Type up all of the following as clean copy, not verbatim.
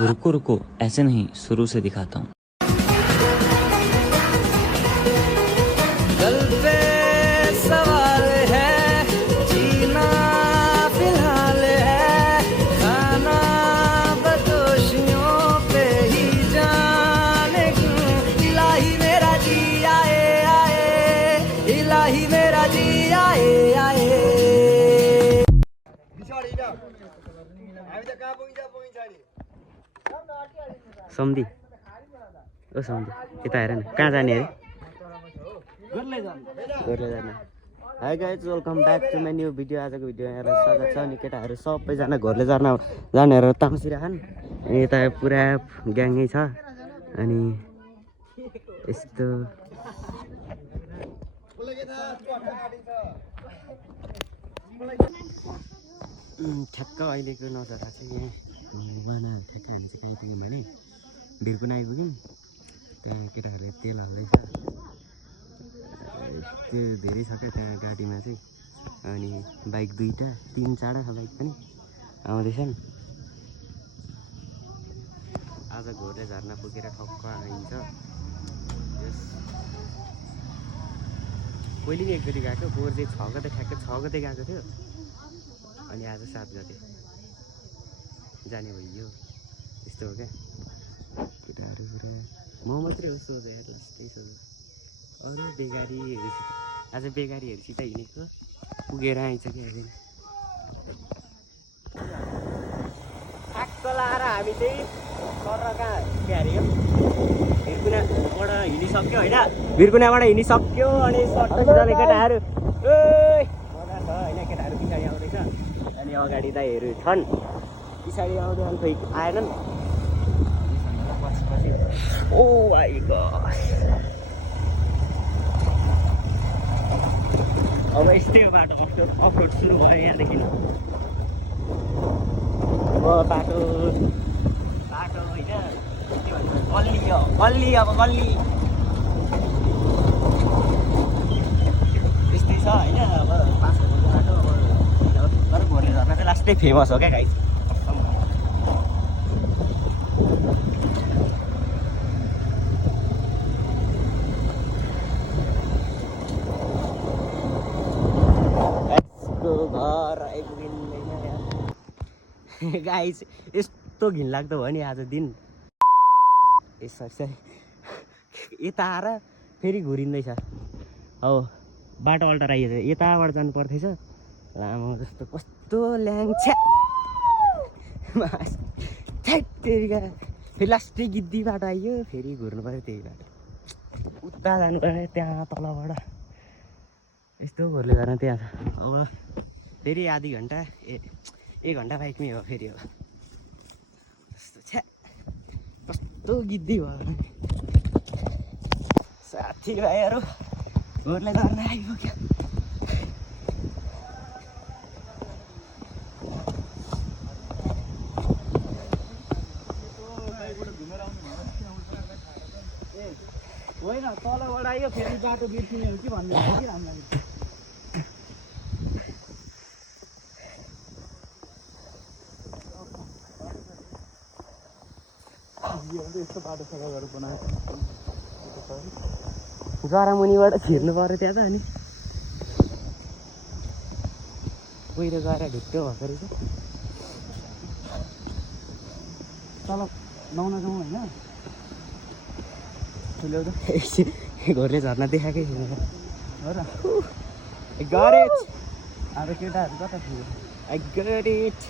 रुको रुको, ऐसे नहीं, शुरू से दिखाता हूँ। दिल पे सवाल है, जीना फिलहाल है, खाना बदोशियों पे ही जाने क्यों। इलाही मेरा जी आए आए, इलाही मेरा जी आए आए। सम्धी ओ सम्धी यता हेर न कहाँ जाने अरे गोर्ले जाने। Hi guys welcome back to my new video. आजको भिडियो यहाँलाई स्वागत छ। अनि केटाहरू सबैजना घरले जानेर तामसिरहेछन्। अनि यता पुरा ग्याङै छ। अनि यस्तो ठ्याक्क अहिलेको नजरा चाहिँ यहाँ बनाएर ठ्याक्क हामी चाहिँ कहीँ पुग्यौँ भने भिरकुना आइपुग्यौँ। त्यहाँ केटाहरूले तेल हाल्दैछ। त्यो धेरै छ क्या त्यहाँ गाडीमा चाहिँ। अनि बाइक दुईवटा तिन चारवटा छ बाइक पनि आउँदैछन्। आज घोरले झर्ना पुगेर ठक्क आइन्छ। पहिले नि एकचोटि गएको, पोहोर चाहिँ 6 गते ठ्याक्कै 6 गते गएको थियो। अनि आज 7 गते जाने भइयो। यस्तो हो क्या केटाहरू पुरा। म मात्रै हो सोझो हेर त्यही सोझो। अरू बेगारीहरूसित आज बेगारीहरूसित हिँडेको पुगेर आइन्छ क्या अहिले। ठ्याक्क लाएर हामी चाहिँ तर कहाँ के अरे यो भिरकुनाबाट हिँडिसक्यो होइन। भिरकुनाबाट हिँडिसक्यो अनि सट्टै जाने केटाहरू मजा छ होइन। केटाहरू पछाडि आउँदैछ अनि अगाडि दाइहरू छन्। पछाडि आउँदै अनि खोइ आएनन्। ओ माइ गॉड अब यस्तै हो बाटो। अफरोड सुरु भयो यहाँदेखि। अब बाटो होइन के भन्छ गल्ली हो गल्ली। अब गल्ली यस्तै छ होइन। अब 5 किलोमिटर बाटो। अब तर घोरले झर्ना चाहिँ लास्टै फेमस हो क्या गाइस। घर आइपुगिँदैन गाइस। यस्तो घिनलाग्दो भयो नि आज दिन। सरी यता आएर फेरि घुरिँदैछ। अब बाटो अल्टराइयो। यताबाट जानु पर्थेछ लामो जस्तो। कस्तो ल्याङ्छ्या ठ्याक्तेरिका। फेरि लास्टै गिद्दी बाटो आइयो। फेरि घुर्नु पऱ्यो त्यही बाटो। उता जानु पऱ्यो त्यहाँ तलबाट। यस्तो घोरले झर्ना त्यहाँ छ। अब फेरि आधी घन्टा 1 घन्टा बाइकमै हो फेरि। हो कस्तो छ्या कस्तो गिद्दी भयो। साथीभाइहरू घोरले झर्ना आइपुग्यो। होइन तलबाट आयो फेरि बाटो बिर्सिने हो कि भन्ने हो कि हामीलाई। जरामुनिबाट छिर्नु पऱ्यो त्यहाँ त। अनि पहिरो गएर ढुक्क भएको रहेछ। तल लाउन जाउँ होइन। घोरले झर्ना देखाएकै छैन हो र। I got it. अब केटाहरू कता थियो? I got it.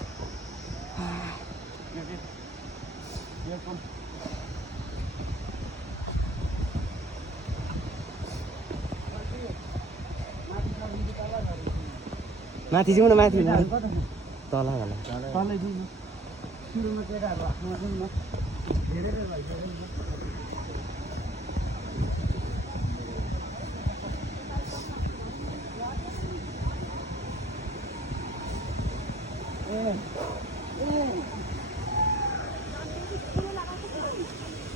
माथि जाउँ न माथि तल होला। तलै जाउँ न। सुरुमा केटाहरू हातमा जाउँ न। धेरै भइसक्यो।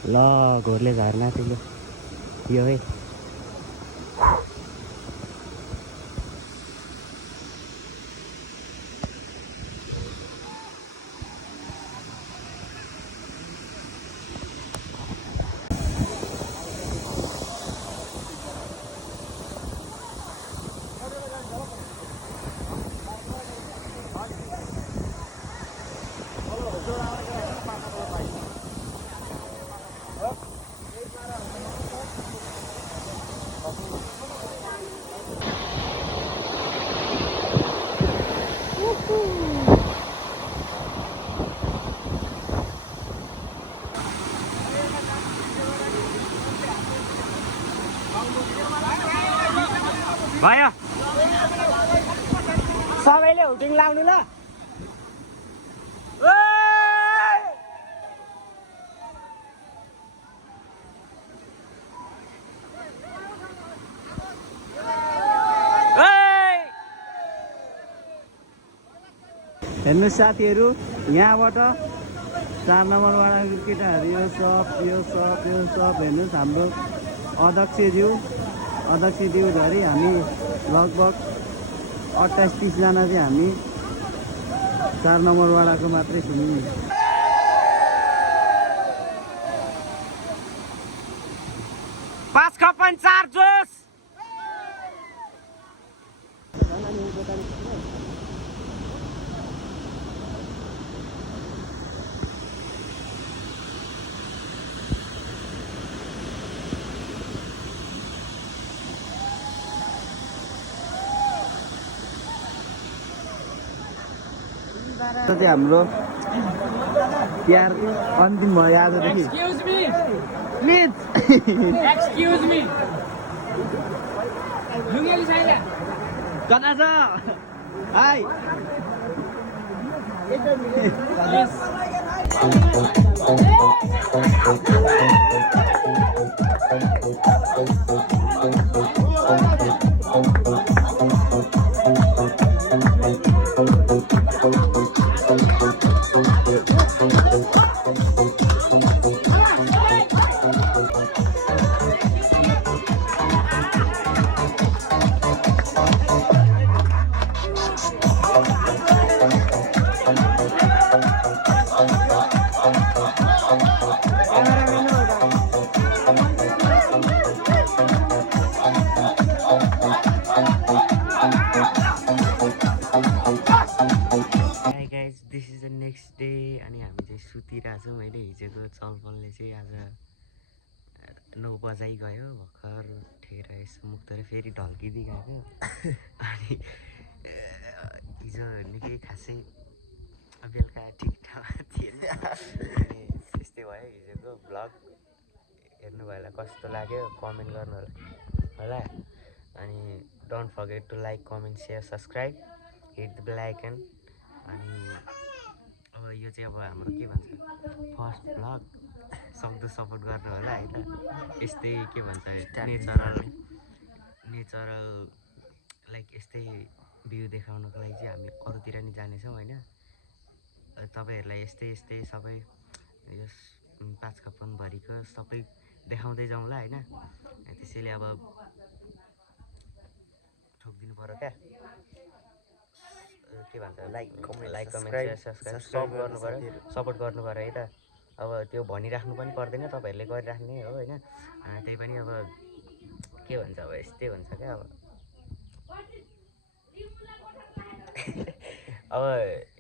ल घोरले झर्ना चाहिँ यो है। भयो सबैले हुटिङ लाउनु ल हेर्नु साथीहरू यहाँबाट 4 नम्बरवाडाको केटाहरू यो सब हेर्नुहोस् हाम्रो अध्यक्षज्यू धरि हामी लगभग 28-30 जना चाहिँ हामी 4 नम्बरवाडाको मात्रै छौँ। 5 कपन 4 जोस चाहिँ हाम्रो प्यार अन्तिम भयो आजदेखि। Excuse me. Lungi saya. कता छ high this is the next day अनि हामी चाहिँ सुतिरहेको छौँ अहिले। हिजोको चलपलले चाहिँ आज 9 बजाइ गयो भर्खर उठेर यसो मुक्तले फेरि ढल्किँदै गएको अनि हिजो निकै खासै बेलुका ठिकठाक थिएन अनि त्यस्तै भयो हिजोको भ्लग। हेर्नुभयो होला कस्तो लाग्यो कमेन्ट गर्नु होला अनि don't forget to like comment share subscribe hit the bell icon. अनि अब यो चाहिँ अब हाम्रो के भन्छ फर्स्ट भ्लग सक्दो सपोर्ट गर्नु होला है त। यस्तै के भन्छ नेचरल लाइक यस्तै भ्यू देखाउनको लागि चाहिँ हामी अरूतिर नि जानेछौँ होइन। तपाईँहरूलाई यस्तै सबै यस 5 कपनभरिको सबै देखाउँदै जाउँला होइन। त्यसैले अब ठोकिदिनु पऱ्यो क्या के भन्छ लाइक कमेन्ट सेयर सब्सक्राइब गर्नु पऱ्यो सपोर्ट गर्नु पऱ्यो है त। अब त्यो भनिराख्नु पनि पर्दैन तपाईँहरूले गरिराख्ने हो होइन। त्यही पनि अब के भन्छ अब यस्तै हुन्छ क्या अब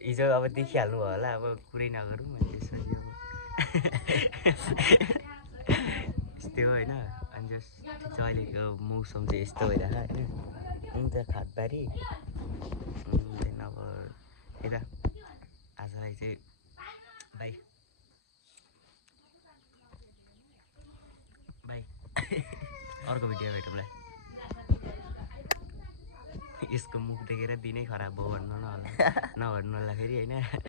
हिजो अब देखिहाल्नु भयो होला अब कुरै नगरौँ त्यसरी अब यस्तै हो होइन। अनि जस्ट अहिलेको मौसम चाहिँ यस्तो भइरहेको होइन। हुन्छ खाटबारी अब यता आजलाई चाहिँ बाई अर्को भिडियो भेटौँला। यसको मुख देखेर दिनै खराब भयो भन्नु नभन्नु होला फेरि होइन।